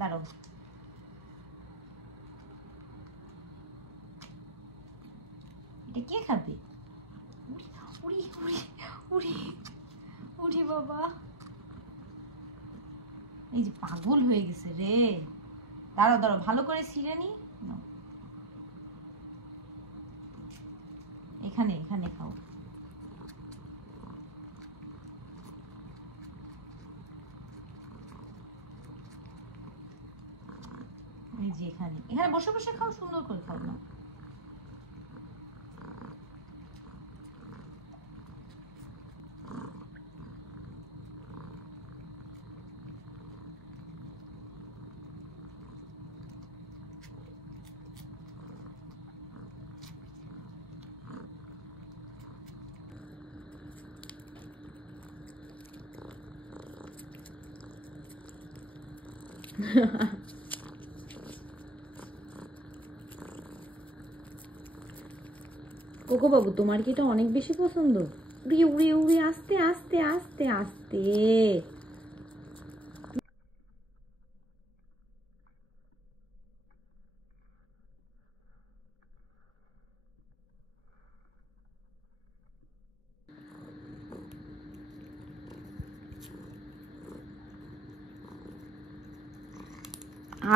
দাঁড়াও, এটা কে খাবে? উড়ি উড়ি উড়ি উড়ি বাবা, এই যে পাগল হয়ে গেছে রে। দাঁড়াও দাঁড়াও, ভালো করে ছিঁড়ে নি। এখানে এখানে খাও। এই যে এখানে এখানে বসে বসে খাও, সুন্দর করে খাও না। কোকো বাবু, তোমার কি এটা অনেক বেশি পছন্দ? উড়িয়ে উড়িয়ে উড়িয়ে আস্তে আস্তে আস্তে আস্তে।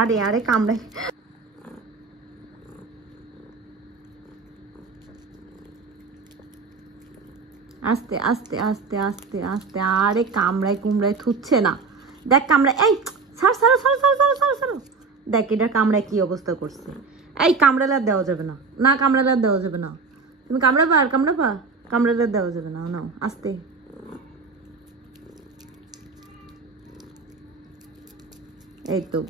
আরে আরে কামড়াই। আস্তে আস্তে আস্তে আস্তে আস্তে। আরে কামড়ায় কুমড়ায় থুচ্ছে না, দেখ কামড়ায়। এই ছাড় ছাড়ো ছাড়ো ছাড়ো ছাড়ো ছাড়ো ছাড়ো। দেখ এটা কামড়ায় কি অবস্থা করছে। এই কামড়ালে আর দেওয়া যাবে না, না কামড়ালে আর দেওয়া যাবে না। তুমি কামড়াবা আর কামড়াবা, কামড়ালে আর দেওয়া যাবে না। নাও আস্তে। এই তো